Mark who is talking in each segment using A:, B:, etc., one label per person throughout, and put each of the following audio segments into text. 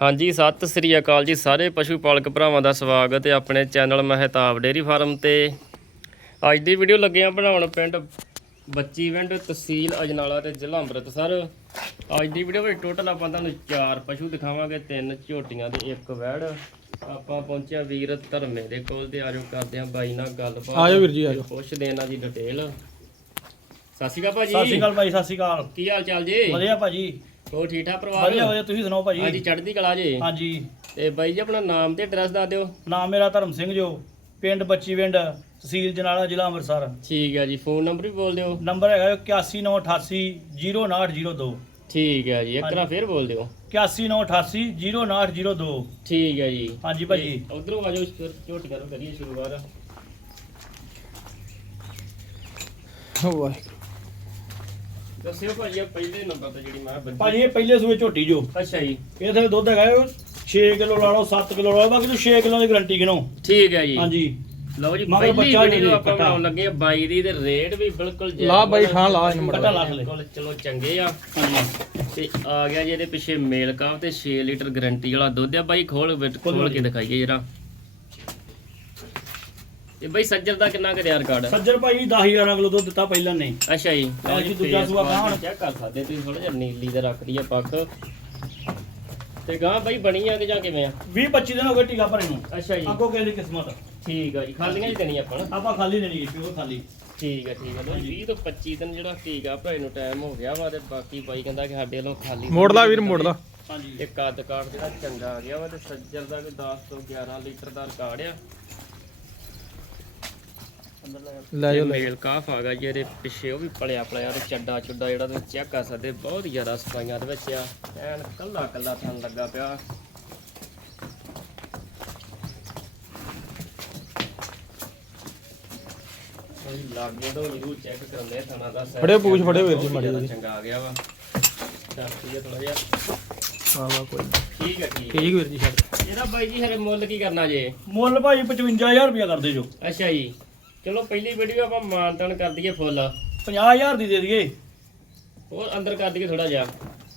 A: ਹਾਂਜੀ ਸਤਿ ਸ੍ਰੀ ਅਕਾਲ ਜੀ ਸਾਰੇ ਪਸ਼ੂ ਪਾਲਕ ਭਰਾਵਾਂ ਦਾ ਸਵਾਗਤ ਹੈ ਆਪਣੇ ਚੈਨਲ ਮਹਿਤਾਬ ਡੇਰੀ ਫਾਰਮ ਤੇ। ਅੱਜ ਦੀ ਵੀਡੀਓ ਲੱਗੇ ਆ ਬਣਾਉਣ ਪਿੰਡ ਬੱਚੀ ਵਿੰਡ ਤਹਿਸੀਲ ਅਜਨਾਲਾ ਤੇ ਜ਼ਿਲ੍ਹਾ ਅੰਮ੍ਰਿਤਸਰ। ਅੱਜ ਦੀ ਵੀਡੀਓ ਵਿੱਚ ਟੋਟਲ ਆਪਾਂ ਤੁਹਾਨੂੰ ਚਾਰ ਪਸ਼ੂ ਦਿਖਾਵਾਂਗੇ ਤਿੰਨ ਝੋਟੀਆਂ ਤੇ ਇੱਕ ਵੈੜ। ਆਪਾਂ ਪਹੁੰਚਿਆ ਵੀਰ ਧਰਮੇ ਦੇ ਕੋਲ ਤੇ ਆਜੋ ਕਰਦੇ ਆ ਬਾਈ ਨਾਲ ਗੱਲਬਾਤ।
B: ਆਜੋ ਵੀਰ ਜੀ, ਆਜੋ।
A: ਪੁੱਛਦੇ ਇਹਨਾਂ ਦੀ ਡਿਟੇਲ ਸਤਿ ਸ਼੍ਰੀ ਅਕਾਲ
B: ਸਤਿ ਸ਼੍ਰੀ
A: ਭਾਜੀ
B: ਅਕਾਲ ਭਾਈ ਸਤਿ ਸ਼੍ਰੀ ਅਕਾਲ।
A: ਕੀ ਹਾਲ ਚਾਲ ਜੀ?
B: ਵਧੀਆ ਭਾਜੀ।
A: ਹੋਰ ਠੀਕ ਠਾਕ ਪਰਿਵਾਰ?
B: ਵਧੀਆ ਵਧੀਆ ਤੁਸੀਂ ਸੁਣਾਓ
A: ਹਾਂਜੀ
B: ਭਾਜੀ
A: ਚੜ੍ਹਦੀ ਕਲਾ ਜੀ।
B: ਹਾਂਜੀ।
A: ਤੇ ਬਾਈ ਜੀ ਆਪਣਾ ਨਾਮ ਤੇ ਐਡਰੈਸ ਦੱਸ ਦਿਓ।
B: ਨਾਮ ਮੇਰਾ ਧਰਮ ਸਿੰਘ ਜੋ ਪਿੰਡ ਬੱਚੀਵਿੰਡ ਤਹਿਸੀਲ ਜਨਾਲਾ ਜ਼ਿਲ੍ਹਾ ਅੰਮ੍ਰਿਤਸਰ।
A: ਠੀਕ ਹੈ ਜੀ ਫੋਨ ਨੰਬਰ ਵੀ ਬੋਲ ਦਿਓ।
B: ਨੰਬਰ ਹੈਗਾ 8198809802
A: ਠੀਕ ਹੈ ਜੀ ਇੱਕ ਵਾਰ ਫੇਰ ਬੋਲ ਦਿਓ।
B: 8198809802
A: ਠੀਕ ਹੈ ਜੀ।
B: ਹਾਂਜੀ ਭਾਜੀ।
A: ਉਧਰੋਂ ਆ ਜਾਓ ਫਿਰ ਝੋਟੀ ਕਰੋ ਕਰੀਏ ਸ਼ੁਰੂਆਤ ਦੱਸਿਓ ਭਾਜੀ ਆਹ ਪਹਿਲੇ ਨੰਬਰ ਤੇ ਜਿਹੜੀ ਮੈਂ ਬੱਜੀ
B: ਭਾਜੀ ਇਹ ਪਹਿਲੇ ਸੂਏ ਝੋਟੀ ਜੋ।
A: ਅੱਛਾ ਜੀ।
B: ਇਹ ਥਲੇ ਦੁੱਧ ਹੈਗਾ 6 ਕਿਲੋ ਲਾ ਲਓ 7 ਕਿਲੋ ਲਾ ਲਓ ਬਾਕੀ ਤੂੰ 6 ਕਿਲੋ ਦੀ ਗਾਰੰਟੀ ਕਿਨੋ
A: ਠੀਕ ਹੈ ਜੀ।
B: ਹਾਂਜੀ।
A: ਲਓ ਜੀ
B: ਮਗਰ
A: ਪਹਿਲੀ
B: ਬੱਚਾ
A: ਵੀਡੀਓ
B: ਜੀ,
A: ਆਪਾਂ। ਬਣਾਉਣ ਲੱਗੇ ਆ ਬਾਈ ਦੀ ਤੇ ਰੇਟ ਵੀ ਬਿਲਕੁਲ ਜਾਇਜ਼
C: ਲਾ ਬਾਈ। ਠਾਂ ਲਾ ਇਹਨੂੰ
B: ਕੱਟਾ ਲਾ ਥੱਲੇ।
A: ਚਲੋ ਚੰਗੇ ਆ।
B: ਹਾਂਜੀ।
A: ਤੇ ਆ ਗਿਆ ਜੀ ਇਹਦੇ ਪਿੱਛੇ ਮੇਲ ਕਾਫ ਤੇ 6 ਲੀਟਰ ਗਾਰੰਟੀ ਵਾਲਾ ਦੁੱਧ ਆ। ਬਾਈ ਖੋਲ
B: ਖੋਲ
A: ਕੇ
B: ਜੀ।
A: ਦਿਖਾਈਏ ਜਰਾ। ਇਹ ਬਾਈ ਸੱਜਰ ਦਾ ਕਿੰਨਾ ਕੁ ਰਿਆਰ ਕਾਰਡ
B: ਸੱਜਰ ਭਾਈ 10000 ਕਿਲੋ ਦੁੱਧ ਦਿੱਤਾ ਪਹਿਲਾਂ ਨੇ।
A: ਅੱਛਾ ਜੀ।
B: ਆਹ ਜੀ ਦੂਜਾ ਸੂਆ ਗਾਂ ਹੁਣ।
A: ਚੈੱਕ ਕਰ ਸਕਦੇ ਤੁਸੀਂ ਥੋੜਾ ਜਿਹਾ ਨੀਲੀ ਦੇ ਰੱਖਦੀ ਆ ਪੱਖ। ਤੇ ਗਾਂ ਬਾਈ ਬਣੀ ਆ ਕਿ ਜਾਂ ਕਿਵੇਂ ਆ?
B: 20 25 ਦਿਨ ਹੋ ਗਏ ਟੀਕਾ ਭਰੇ ਨੂੰ।
A: ਅੱਛਾ ਜੀ।
B: ਅੱਗੋਂ ਕਿਸੇ ਦੀ ਕਿਸਮਤ।
A: ਠੀਕ ਆ ਜੀ ਖਾਲੀਆਂ ਹੀ ਦੇਣੀ ਆਪਾਂ
B: ਖਾਲੀ ਦੇਣੀ ਹੈ ਪਿਓ ਖਾਲੀ।
A: ਠੀਕ ਆ ਠੀਕ ਆ। ਲਓ ਜੀ 20 ਤੋਂ 25 ਦਿਨ ਜਿਹੜਾ ਠੀਕ ਆ ਭਾਈ ਨੂੰ ਟਾਈਮ ਹੋ ਗਿਆ ਵਾ ਤੇ ਬਾਕੀ ਬਾਈ ਕਹਿੰਦਾ ਕਿ ਸਾਡੇ ਵੱਲੋਂ ਖਾਲੀ
C: ਮੋੜ ਲਾ ਵੀਰ ਮੋੜ ਲਾ।
B: ਹਾਂਜੀ।
A: ਇਹ ਕੱਦ ਕਾਠ ਜਿਹੜਾ ਚੰਗਾ ਆ ਗਿਆ ਵਾ ਤੇ ਸੱਜਰ ਦਾ ਵੀ 10 ਤੋਂ 11 ਲੀਟਰ ਦਾ ਰਿਕਾਰਡ ਆ।
C: ਲੈ ਲੈ
A: ਮੇਲ ਕਾਫ ਆ ਗਿਆ ਜੀ ਇਹਦੇ ਪਿੱਛੇ ਉਹ ਵੀ ਪਲਿਆ ਪਲਿਆ ਤੇ ਚੱਡਾ ਚੁੱਡਾ ਜਿਹੜਾ ਤੁਸੀਂ ਚੈੱਕ ਕਰ ਸਕਦੇ ਬਹੁਤ ਜ਼ਿਆਦਾ ਸਫਾਈਆਂ ਦੇ ਵਿੱਚ ਆ। ਐਨ ਕੱਲਾ ਕੱਲਾ ਥਣ ਲੱਗਾ ਪਿਆ। ਕੋਈ ਲਾਗੇ ਤੋਂ ਜ਼ਰੂਰ ਚੈੱਕ ਕਰਨੇ ਥਣਾ ਦਾ size
C: ਫੜਿਓ ਪੂਛ, ਫੜਿਓ ਵੀਰ ਜੀ ਮਾੜੀ।
A: ਚੰਗਾ ਆ ਗਿਆ ਵਾ। ਦੱਸਦੀ ਆ ਥੋੜਾ ਜਿਹਾ।
C: ਹਾਂ ਵਾ ਕੋਈ ਨੀ।
A: ਠੀਕ ਹੈ ਠੀਕ
C: ਠੀਕ ਵੀਰ ਜੀ ਛੱਡ।
A: ਇਹਦਾ ਬਾਈ ਜੀ ਹਰੇ ਮੁੱਲ ਕੀ ਕਰਨਾ ਜੇ?
B: ਮੁੱਲ ਭਾਈ 55000 ਰੁਪਇਆ ਕਰਦੇ ਜੋ।
A: ਅੱਛਾ ਜੀ। ਚਲੋ ਪਹਿਲੀ ਵੀਡੀਓ ਆਪਾਂ ਮਾਨਤਨ ਕਰ ਦਈਏ ਫੁੱਲ
B: 50000 ਦੀ ਦੇ ਦਈਏ।
A: ਹੋਰ ਅੰਦਰ ਕਰ ਦਈਏ ਥੋੜਾ ਜਿਹਾ।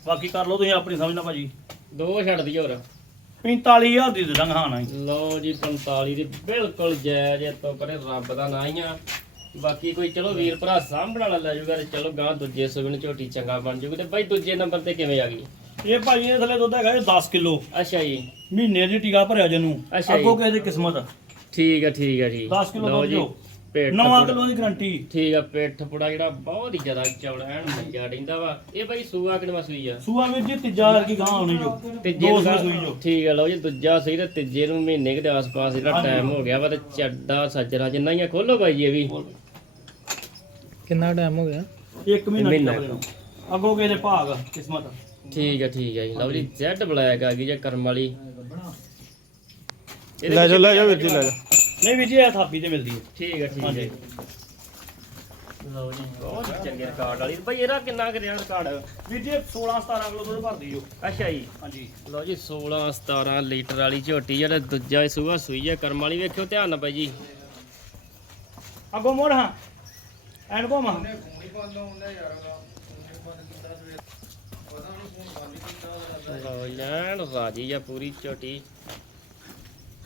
B: ਬਾਕੀ ਕਰ ਲਓ ਤੁਸੀਂ ਆਪਣੀ ਸਮਝਣਾ ਭਾਜੀ।
A: ਦੋ ਛੱਡ ਦਈਏ ਹੋਰ।
B: 45000 ਦੀ ਦੇ ਦਾਂਗਾ ਹਾਂ ਨਾ
A: ਲਓ ਜੀ 45 ਦੀ ਬਿਲਕੁਲ ਜਾਇਜ਼ ਇਹ ਤੋਂ ਪਰੇ ਰੱਬ ਦਾ ਨਾਂ ਹੀ ਆ। ਬਾਕੀ ਕੋਈ ਚਲੋ ਵੀਰ ਭਰਾ ਸਾਂਭਣ ਵਾਲਾ ਲੈ ਜਾਊਗਾ ਤੇ ਚਲੋ ਗਾਂ ਦੂਜੇ ਸੁਗਣ ਝੋਟੀ ਚੰਗਾ ਬਣ ਜੂਗੀ ਤੇ ਬਾਈ ਦੂਜੇ ਨੰਬਰ ਤੇ ਕਿਵੇਂ ਆ ਗਈ?
B: ਇਹ ਭਾਜੀ ਇਹ ਥੱਲੇ ਦੁੱਧ ਹੈਗਾ 10 ਕਿਲੋ।
A: ਅੱਛਾ ਜੀ।
B: ਮਹੀਨੇ ਦੀ ਟੀਕਾ ਭਰਿਆ ਜਨੂੰ
A: ਅੱਛਾ ਜੀ।
B: ਅੱਗੋਂ ਕਿਸੇ ਦੀ ਕਿਸਮਤ।
A: ਠੀਕ ਆ ਠੀਕ ਆ ਜੀ।
B: 10 ਕਿਲੋ
A: ਲਓ
B: ਦੁੱਧ
A: ਜੀ,
B: ਜੋ
A: ਪੇਟ
B: 9
A: ਪੁੜਾ-
B: ਕਿਲੋ ਦੀ ਗਾਰੰਟੀ।
A: ਠੀਕ ਆ ਪੇਟ ਪੁੜਾ ਜਿਹੜਾ ਬਹੁਤ ਹੀ ਜ਼ਿਆਦਾ ਚੌੜਾ ਐਨ ਮੰਜਾ ਰਹਿੰਦਾ ਵਾ। ਇਹ ਬਾਈ ਸੂਆ ਕਿਨਵਾ ਸੂਈ ਆ?
B: ਸੂਆ ਵੀਰ ਜੀ ਤੀਜਾ ਕੀ ਗਾਂ ਹੋਣੀ ਜੋ।
A: ਤੀਜੇ
B: ਦੋ ਸੂਈ ਜੋ।
A: ਠੀਕ ਹੈ ਲਓ ਜੀ ਦੂਜਾ ਸਹੀ ਤੇ ਤੀਜੇ ਨੂੰ ਮਹੀਨੇ ਕੁ ਦੇ ਆਸ-ਪਾਸ ਜਿਹੜਾ। ਟਾਈਮ ਹੋ ਗਿਆ ਵਾ ਤੇ ਚੱਡਾ ਸੱਜਰਾ ਜਿੰਨਾ ਹੀ ਆ ਖੋਲੋ ਬਾਈ ਜੀ ਇਹ ਵੀ।
C: ਕਿੰਨਾ ਟਾਈਮ ਹੋ ਗਿਆ?
B: ਇੱਕ ਮਹੀਨਾ ਅੱਗੋਂ ਕਿਸੇ ਦੇ ਭਾਗ ਕਿਸਮਤ।
A: ਠੀਕ ਹੈ ਠੀਕ ਹੈ ਜੀ। ਲਓ ਜੀ ਜ਼ੈਡ ਬਲੈਕ ਆ ਗਈ ਜੇ ਕਰਮ ਵਾਲੀ।
C: ਲੈ
A: ਵਿੱਚ
C: ਲੈ ਜਾਓ ਵੀਰ ਜੀ ਲੈ ਜਾਓ।
B: ਨਹੀਂ ਵੀਰ ਜੀ ਇਹ ਥਾਪੀ ਤੇ ਮਿਲਦੀ ਹੈ।
A: ਠੀਕ ਹੈ ਠੀਕ ਹੈ। ਲਓ ਜੀ ਬਹੁਤ ਚੰਗੇ ਰਿਕਾਰਡ ਵਾਲੀ। ਬਾਈ ਇਹਦਾ ਕਿੰਨਾ ਕਰਿਆ ਰਿਕਾਰਡ
B: ਵੀਰ ਜੀ 16 17 ਕਿਲੋ ਦੁੱਧ ਭਰਦੀ ਜੋ
A: ਅੱਛਾ ਜੀ।
B: ਹਾਂਜੀ।
A: ਲਓ ਜੀ 16 17 ਲੀਟਰ ਵਾਲੀ ਝੋਟੀ ਜਿਹੜਾ ਦੂਜਾ ਸੂਆ ਸੂਈ ਹੈ ਕਰਮ ਵਾਲੀ ਵੇਖਿਓ ਧਿਆਨ ਨਾਲ ਬਾਈ ਜੀ।
B: ਅੱਗੋਂ ਮੋੜ ਹਾਂ। ਐਨ ਕੋ ਮਾ
A: ਲਓ ਲੈਣ ਰਾਜੀ ਆ ਪੂਰੀ ਝੋਟੀ।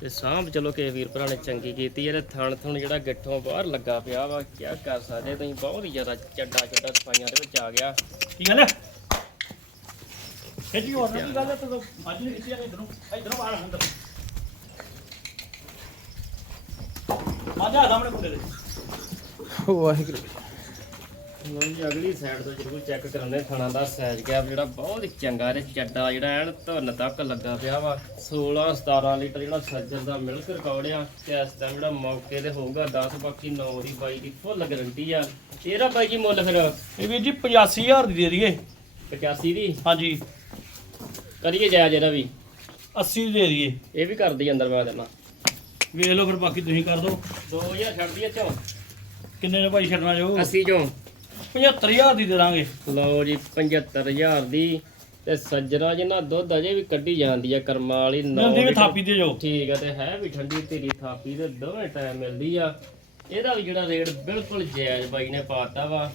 A: ਤੇ ਸਾਂਭ ਚਲੋ ਕਿ ਵੀਰ ਭਰਾ ਨੇ ਚੰਗੀ ਕੀਤੀ ਇਹਦੇ ਥਣ ਥੁਣ ਜਿਹੜਾ ਗਿੱਠੋਂ ਬਾਹਰ ਲੱਗਾ ਪਿਆ ਵਾ ਕੀ ਕਰ ਸਕਦੇ ਤੁਸੀਂ ਬਹੁਤ ਹੀ ਜ਼ਿਆਦਾ ਚੱਡਾ ਚੱਡਾ ਸਫਾਈਆਂ ਦੇ ਵਿੱਚ ਆ ਗਿਆ।
B: ਕੀ ਗੱਲ ਹੈ ਜੀ ਹੋਰ ਕੀ ਗੱਲ ਹੈ ਤੂੰ ਅੱਜ ਨਹੀਂ ਕੀਤੀ ਆ ਇਧਰੋਂ ਇਧਰੋਂ ਆ ਅੰਦਰ। ਆ ਜਾ ਸਾਹਮਣੇ ਦੇ।
C: ਵਾਹਿਗੁਰੂ।
A: ਲਓ ਜੀ ਅਗਲੀ ਸਾਈਡ ਤੋਂ ਜ਼ਰੂਰ ਚੈੱਕ ਕਰਾਉਂਦੇ ਥਣਾ ਦਾ ਸਾਈਜ਼ ਗੈਪ ਜਿਹੜਾ ਬਹੁਤ ਹੀ ਚੰਗਾ ਤੇ ਚੱਡਾ ਜਿਹੜਾ ਐਨ ਧੁੰਨ ਤੱਕ ਲੱਗਾ ਪਿਆ ਵਾ। 16 17 ਲੀਟਰ ਜਿਹੜਾ ਸੱਜਰ ਦਾ ਮਿਲਕ ਰਿਕਾਰਡ ਆ ਤੇ ਇਸ ਟਾਈਮ ਜਿਹੜਾ ਮੌਕੇ ਤੇ ਹੋਊਗਾ 10 ਬਾਕੀ 9 ਦੀ ਬਾਈ ਦੀ ਫੁੱਲ ਗਾਰੰਟੀ ਆ। ਇਹਦਾ ਬਾਈ ਜੀ ਮੁੱਲ ਫਿਰ?
B: ਇਹ ਵੀਰ ਜੀ 85000 ਦੀ ਦੇ ਦਈਏ।
A: 85 ਦੀ?
B: ਹਾਂਜੀ।
A: ਕਰੀਏ ਜਾਇਜ਼ ਇਹਦਾ ਵੀ।
B: 80 ਦੀ ਦੇ ਦਈਏ।
A: ਇਹ ਵੀ ਕਰਦੀ ਅੰਦਰ ਮੈਂ ਦੇਣਾ।
B: ਵੇਖ ਲਓ ਫਿਰ ਬਾਕੀ ਤੁਸੀਂ ਕਰ ਦਿਓ।
A: 2000 ਛੱਡ ਦਈਏ ਚੋਂ।
B: ਕਿੰਨੇ ਨੇ ਭਾਈ ਛੱਡਣਾ ਜੋ?
A: 80 ਚੋਂ।
B: 75000 ਦੀ ਦੇ ਦਾਂਗੇ।
A: ਲਓ ਜੀ 75000 ਦੀ ਤੇ ਸੱਜਰਾ ਜਿੰਨਾ ਦੁੱਧ ਅਜੇ ਵੀ ਕੱਢੀ ਜਾਂਦੀ ਆ ਕਰਮਾਂ ਵਾਲੀ ਨੌ ਲੀਟਰ।
B: ਥਾਪੀ ਦੇ ਜੋ।
A: ਠੀਕ ਹੈ ਤੇ ਹੈ ਵੀ ਠੰਡੀ ਧੀਰੀ ਥਾਪੀ ਤੇ ਦੋਵੇਂ ਟਾਈਮ ਮਿਲਦੀ ਆ। ਇਹਦਾ ਵੀ ਜਿਹੜਾ ਰੇਟ ਬਿਲਕੁਲ ਜਾਇਜ਼ ਬਾਈ ਨੇ ਪਾਤਾ ਵਾ।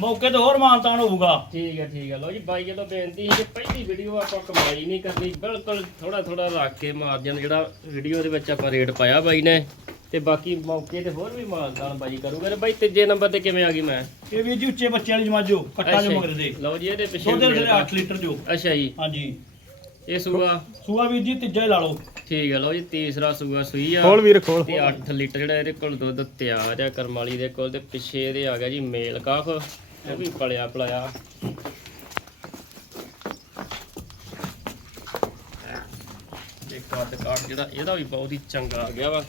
B: ਮੌਕੇ ਤੇ ਹੋਰ ਮਾਨਤਾਨ ਹੋਊਗਾ।
A: ਠੀਕ ਹੈ ਠੀਕ ਹੈ ਲਓ ਜੀ ਬਾਈ ਜਦੋਂ ਬੇਨਤੀ ਸੀ ਕਿ ਪਹਿਲੀ ਵੀਡੀਓ ਆਪਾਂ ਕਮਾਈ ਨਹੀਂ ਕਰਨੀ। ਬਿਲਕੁਲ ਥੋੜਾ ਥੋੜਾ ਰੱਖ ਕੇ ਮਾਰਜਨ ਜਿਹੜਾ ਵੀਡੀਓ ਦੇ ਵਿੱਚ ਆਪਾਂ ਰੇਟ ਪਾਇਆ ਬਾਈ ਨੇ। ਤੇ ਬਾਕੀ ਮੌਕੇ ਤੇ ਹੋਰ ਵੀ ਮਾਲਦਾਨ ਬਾਈ ਕਰੂਗਾ ਤੇ ਬਾਈ ਤੀਜੇ ਨੰਬਰ ਤੇ ਕਿਵੇਂ ਆ ਗਈ ਮੈਂ?
B: ਇਹ ਵੀਰ ਜੀ ਉੱਚੇ ਬੱਚੇ ਵਾਲੀ ਜਮਾਜੋ ਕੱਟਾ ਜੋ। ਮਗਰ ਦੇ।
A: ਲਓ ਜੀ ਇਹਦੇ ਪਿੱਛੇ
B: ਦੁੱਧ ਦੇ
A: ਵੀ
B: ਥੱਲੇ 8 ਲੀਟਰ ਜੋ।
A: ਅੱਛਾ ਜੀ।
B: ਹਾਂਜੀ।
A: ਇਹ ਸੂਆ?
B: ਸੂਆ ਵੀਰ ਜੀ ਤੀਜਾ ਹੀ ਲਾ ਲਓ।
A: ਠੀਕ ਹੈ ਲਓ ਜੀ ਤੀਸਰਾ ਸੂਆ ਸੂਈ ਆ।
C: ਖੋਲ ਵੀਰ ਖੋਲ।
A: ਤੇ 8 ਲੀਟਰ ਜਿਹੜਾ ਇਹਦੇ ਕੋਲ ਦੁੱਧ ਤਿਆਰ ਆ ਕਰਮਾਲੀ ਦੇ ਕੋਲ ਤੇ ਪਿੱਛੇ ਇਹਦੇ ਆ ਗਿਆ ਜੀ ਮੇਲ ਕਾਫ। ਇਹ ਵੀ ਪਲਿਆ ਪਲਾਇਆ। ਤੇ ਕੱਦ ਕਾਠ ਜਿਹੜਾ ਇਹਦਾ ਵੀ ਬਹੁਤ ਹੀ ਚੰਗਾ ਆ ਗਿਆ ਵਾ।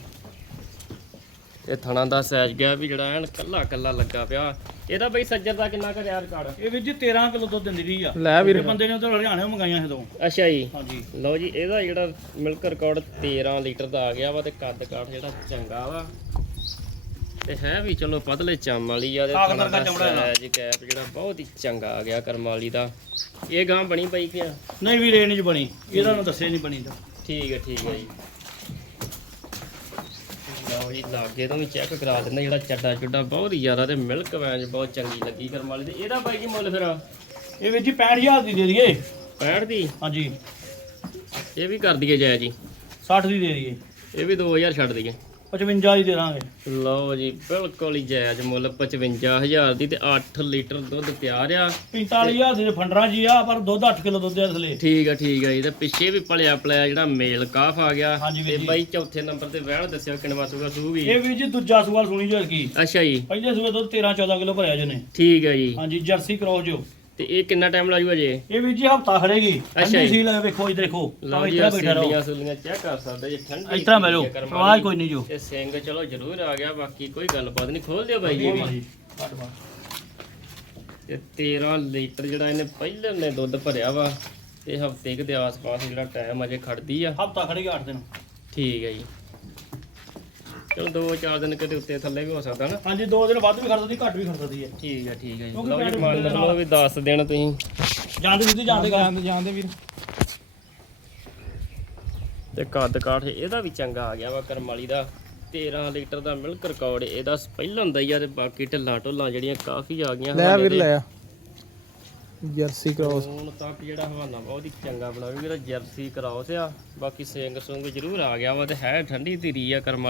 A: ਇਹ ਥਣਾ ਦਾ ਸਾਈਜ਼ ਗਿਆ ਵੀ ਜਿਹੜਾ ਐਨ ਕੱਲਾ ਕੱਲਾ ਲੱਗਾ ਪਿਆ। ਇਹਦਾ ਬਈ ਸੱਜਰ ਦਾ ਕਿੰਨਾ ਕੁ ਰਿਆਰ ਕਾਰਡ?
B: ਇਹ ਵੀਰ ਜੀ 13 ਕਿਲੋ ਦੁੱਧ ਦਿੰਦੀ ਰਹੀ ਆ।
C: ਲੈ ਵੀਰ।
B: ਇਹ ਬੰਦੇ ਨੇ ਉਧਰ ਹਰਿਆਣੇ ਮੰਗਾਈਆਂ ਸੀ ਤੋਂ
A: ਅੱਛਾ ਜੀ।
B: ਹਾਂਜੀ।
A: ਲਓ ਜੀ ਇਹਦਾ ਜਿਹੜਾ ਮਿਲਕ ਰਿਕਾਰਡ 13 ਲੀਟਰ ਦਾ ਆ ਗਿਆ ਵਾ ਤੇ ਕੱਦ ਕਾਠ ਜਿਹੜਾ ਚੰਗਾ ਵਾ। ਤੇ ਹੈ ਵੀ ਚਲੋ ਪਤਲੇ ਚਮ ਵਾਲੀ ਆ ਤੇ ਥਣਾ ਦਾ। ਸਾਈਜ਼ ਕੈਪ ਜਿਹੜਾ ਬਹੁਤ ਹੀ ਚੰਗਾ ਆ ਗਿਆ ਕਰਮਾਲੀ ਦਾ। ਇਹ ਗਾਂ ਬਣੀ ਪਈ ਕਿ
B: ਨਹੀਂ ਵੀਰ ਇਹ ਨਹੀਂ ਜੀ ਬਣੀ। ਇਹਦਾ ਨੂੰ ਦੱਸਿਆ ਨਹੀਂ ਬਣੀ ਤਾਂ
A: ਠੀਕ ਹੈ ਠੀਕ ਹੈ ਜੀ। ਲਓ ਜੀ ਲਾਗੇ ਤੋਂ ਵੀ ਚੈੱਕ ਕਰਾ ਦਿੰਦੇ ਜਿਹੜਾ ਚੱਡਾ ਚੁੱਡਾ ਬਹੁਤ ਹੀ ਜ਼ਿਆਦਾ ਤੇ ਮਿਲਕ ਵੈਜ ਬਹੁਤ ਚੰਗੀ ਲੱਗੀ ਕਰਮਾਲੀ ਦੀ। ਇਹਦਾ ਬਾਈ ਕੀ ਮੁੱਲ ਫਿਰ?
B: ਇਹ ਵੀਰ ਜੀ 65000 ਦੀ ਦੇ ਦਈਏ।
A: 65 ਦੀ?
B: ਹਾਂਜੀ।
A: ਇਹ ਵੀ ਕਰ ਦਈਏ ਜਾਇਜ਼ ਜੀ
B: 60 ਦੀ ਦੇ ਦਈਏ।
A: ਇਹ ਵੀ 2000 ਛੱਡ ਦਈਏ।
B: 55 ਦੀ ਦੇ ਦਾਂਗੇ।
A: ਲਓ ਜੀ ਬਿਲਕੁਲ ਹੀ ਜਾਇਜ਼ ਮੁੱਲ 55000 ਦੀ ਤੇ 8 ਲੀਟਰ ਦੁੱਧ ਤਿਆਰ ਆ।
B: 45000 ਦੇ ਫੰਡਰਾਂ ਜੀ ਆ ਪਰ ਦੁੱਧ 8 ਕਿਲੋ ਦੁੱਧ ਆ ਥਲੇ।
A: ਠੀਕ ਆ ਠੀਕ ਆ ਜੀ ਤੇ ਪਿੱਛੇ ਵੀ ਪਲਿਆ ਪਲਿਆ ਜਿਹੜਾ ਮੇਲ ਕਾਫ ਆ ਗਿਆ।
B: ਹਾਂਜੀ ਵੀਰ
A: ਤੇ
B: ਜੀ।
A: ਬਾਈ ਚੌਥੇ ਨੰਬਰ ਤੇ ਵਹਿਣ ਦੱਸਿਓ ਕਿੰਨਵਾ ਸੂਗਾ ਸੂਗੀ
B: ਇਹ ਵੀਰ ਜੀ ਦੂਜਾ ਸਵਾਲ ਸੁਣੀ ਜੋ ਕੀ।
A: ਅੱਛਾ ਜੀ।
B: ਪਹਿਲੇ ਸੂਏ ਦੁੱਧ 13 14 ਕਿਲੋ ਭਰਿਆ ਜਨੇ
A: ਠੀਕ ਆ ਜੀ।
B: ਹਾਂਜੀ ਜਰਸੀ ਕਰਾਓ ਜੋ।
A: ਤੇ ਇਹ ਕਿੰਨਾ ਟਾਈਮ ਲਾਜੂਗਾ ਜੀ?
B: ਇਹ ਵੀਰ ਜੀ ਹਫਤਾ ਖੜੇਗੀ।
A: ਅੱਛਾ ਜੀ।
B: ਸੀ ਲੈ ਵੇਖੋ ਇਧਰ ਦੇਖੋ।
A: ਲਓ
B: ਤਾਂ
A: ਜੀ
B: ਇਤਰਾ ਬੈਠਾ ਰਹੋ।
A: ਸੀਲੀਆਂ ਸੁਲੀਆਂ ਚੈੱਕ ਕਰ ਸਕਦੇ ਜੀ ਠੰਡੀ
B: ਇਸ ਤਰ੍ਹਾਂ
A: ਕਰਮ
B: ਆਵਾਜ਼। ਕੋਈ ਨਹੀਂ ਜੋ।
A: ਤੇ ਸਿੰਘ ਚਲੋ ਜ਼ਰੂਰ ਆ ਗਿਆ ਬਾਕੀ ਕੋਈ ਗੱਲਬਾਤ ਨਹੀਂ ਖੋਲ ਦਿਓ ਬਾਈ ਜੀ। ਵੀ। ਤੇ 13 ਲੀਟਰ ਜਿਹੜਾ ਇਹਨੇ ਪਹਿਲੇ ਨੇ ਦੁੱਧ ਭਰਿਆ ਵਾ ਤੇ ਹਫ਼ਤੇ ਦੇ ਆਸ-ਪਾਸ ਜਿਹੜਾ ਟਾਈਮ ਅਜੇ ਖੜਦੀ ਆ।
B: ਹਫਤਾ ਖੜੇਗਾ 8 ਦਿਨ।
A: ਠੀਕ ਹੈ ਜੀ। ਚਲੋ ਦੋ ਚਾਰ ਦਿਨ ਕਿਤੇ ਉੱਤੇ ਥੱਲੇ ਵੀ ਹੋ ਸਕਦਾ ਨਾ।
B: ਹਾਂਜੀ ਦੋ ਦਿਨ ਵੱਧ ਵੀ ਖੜ ਸਕਦੀ ਘੱਟ ਵੀ ਖੜ ਸਕਦੀ ਹੈ।
A: ਠੀਕ ਹੈ ਠੀਕ ਜੀ।
B: ਕਿਉਂਕਿ
A: ਲਓ ਜੀ ਮੰਨ ਲਓ ਵੀ ਦੱਸ ਦੇਣ ਤੁਸੀਂ।
B: ਜਾਂਦੇ ਸਿੱਧੀ ਜਾਂਦੇ ਗਾ
C: ਜਾਂਦੇ ਜਾਂਦੇ ਵੀਰ।
A: ਤੇ ਕੱਦ ਕਾਠ ਇਹਦਾ ਵੀ ਚੰਗਾ ਆ ਗਿਆ ਵਾ ਕਰਮਾਲੀ ਦਾ। 13 ਲੀਟਰ ਦਾ ਮਿਲਕ ਰਿਕਾਰਡ ਇਹਦਾ ਪਹਿਲਾਂ ਹੁੰਦਾ ਹੀ ਆ ਤੇ ਬਾਕੀ ਢਿੱਲਾਂ ਢੋਲਾਂ ਜਿਹੜੀਆਂ ਕਾਫੀ ਆ ਗਈਆਂ
C: ਲੈ ਵੀਰ। ਲੈ ਆ। ਜਰਸੀ ਕ੍ਰੋਸ
A: ਹੁਣ ਤੱਕ ਜਿਹੜਾ ਹਵਾਨਾ ਬਹੁਤ ਹੀ ਚੰਗਾ ਬਣਾ ਵੀ ਇਹਦਾ ਜਰਸੀ ਕਰਾਉਸ ਆ। ਬਾਕੀ ਸਿੰਘ ਸੁੰਗ ਜ਼ਰੂਰ ਆ ਗਿਆ ਵਾ ਤੇ ਹੈ ਠੰਡੀ ਧੀਰੀ ਆ ਕਰਮ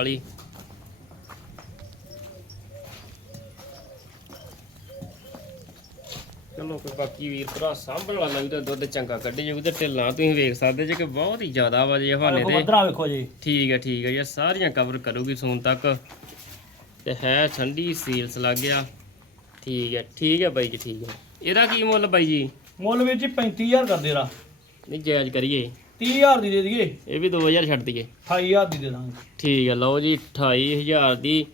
A: ਕੋਈ ਬਾਕੀ ਵੀਰ ਭਰਾ ਸਾਂਭਣ ਵਾਲਾ ਵੀ ਤਾਂ ਦੁੱਧ ਚੰਗਾ ਕੱਢੀ ਜਾਊ ਤੇ ਢਿੱਲਾਂ ਤੁਸੀਂ ਵੇਖ ਸਕਦੇ ਜੇ ਕਿ ਬਹੁਤ ਹੀ ਜ਼ਿਆਦਾ ਵਾ ਜੇ
B: ਵੇਖੋ
A: ਦੇ
B: ਮੱਧਰਾ ਵੇਖੋ ਜੀ।
A: ਠੀਕ ਹੈ ਠੀਕ ਹੈ ਜੀ ਸਾਰੀਆਂ ਕਵਰ ਕਰੂਗੀ ਸੂਨ ਤੱਕ। ਤੇ ਹੈ ਠੰਡੀ ਸੀਲਸ ਲੱਗ ਗਿਆ। ਠੀਕ ਹੈ ਠੀਕ ਹੈ ਬਾਈ ਜੀ ਠੀਕ ਹੈ। ਇਹਦਾ ਕੀ ਮੁੱਲ ਬਾਈ ਜੀ?
B: ਮੁੱਲ ਵਿੱਚ 35000 ਕਰ ਦੇ ਰਾ
A: ਨਹੀਂ ਜਾਇਜ਼ ਕਰੀਏ।
B: 30000 ਦੀ ਦੇ ਦਈਏ।
A: ਇਹ ਵੀ 2000 ਛੱਡ ਦਈਏ।
B: 28000 ਦੀ ਦੇ ਦਾਂਗੇ।
A: ਠੀਕ ਹੈ ਲਓ ਜੀ 28000 ਦੀ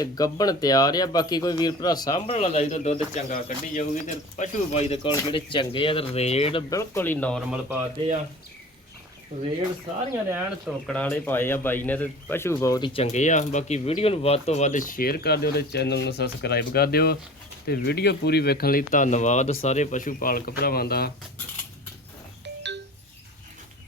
A: ਤੇ ਗੱਬਣ ਤਿਆਰ ਆ, ਬਾਕੀ ਕੋਈ ਵੀਰ ਭਰਾ ਸਾਂਭਣ ਵਾਲਾ ਵੀ ਤਾਂ ਦੁੱਧ ਚੰਗਾ ਕੱਢੀ ਜਾਊਗੀ ਤੇ ਪਸ਼ੂ ਬਾਈ ਦੇ ਕੋਲ ਜਿਹੜੇ ਚੰਗੇ ਆ ਤੇ ਰੇਟ ਬਿਲਕੁਲ ਹੀ ਨਾਰਮਲ ਪਾਤੇ ਆ। ਰੇਟ ਸਾਰੀਆਂ ਦੇ ਐਨ ਤੋਕੜਾਂ ਵਾਲੇ ਪਾਏ ਆ ਬਾਈ ਨੇ ਤੇ ਪਸ਼ੂ ਬਹੁਤ ਹੀ ਚੰਗੇ ਆ। ਬਾਕੀ ਵੀਡੀਓ ਨੂੰ ਵੱਧ ਤੋਂ ਵੱਧ ਸ਼ੇਅਰ ਕਰ ਦਿਓ ਤੇ ਚੈਨਲ ਨੂੰ ਸਬਸਕ੍ਰਾਈਬ ਕਰ ਦਿਓ ਤੇ ਵੀਡੀਓ ਪੂਰੀ ਵੇਖਣ ਲਈ ਧੰਨਵਾਦ ਸਾਰੇ ਪਸ਼ੂ ਪਾਲਕ ਭਰਾਵਾਂ ਦਾ।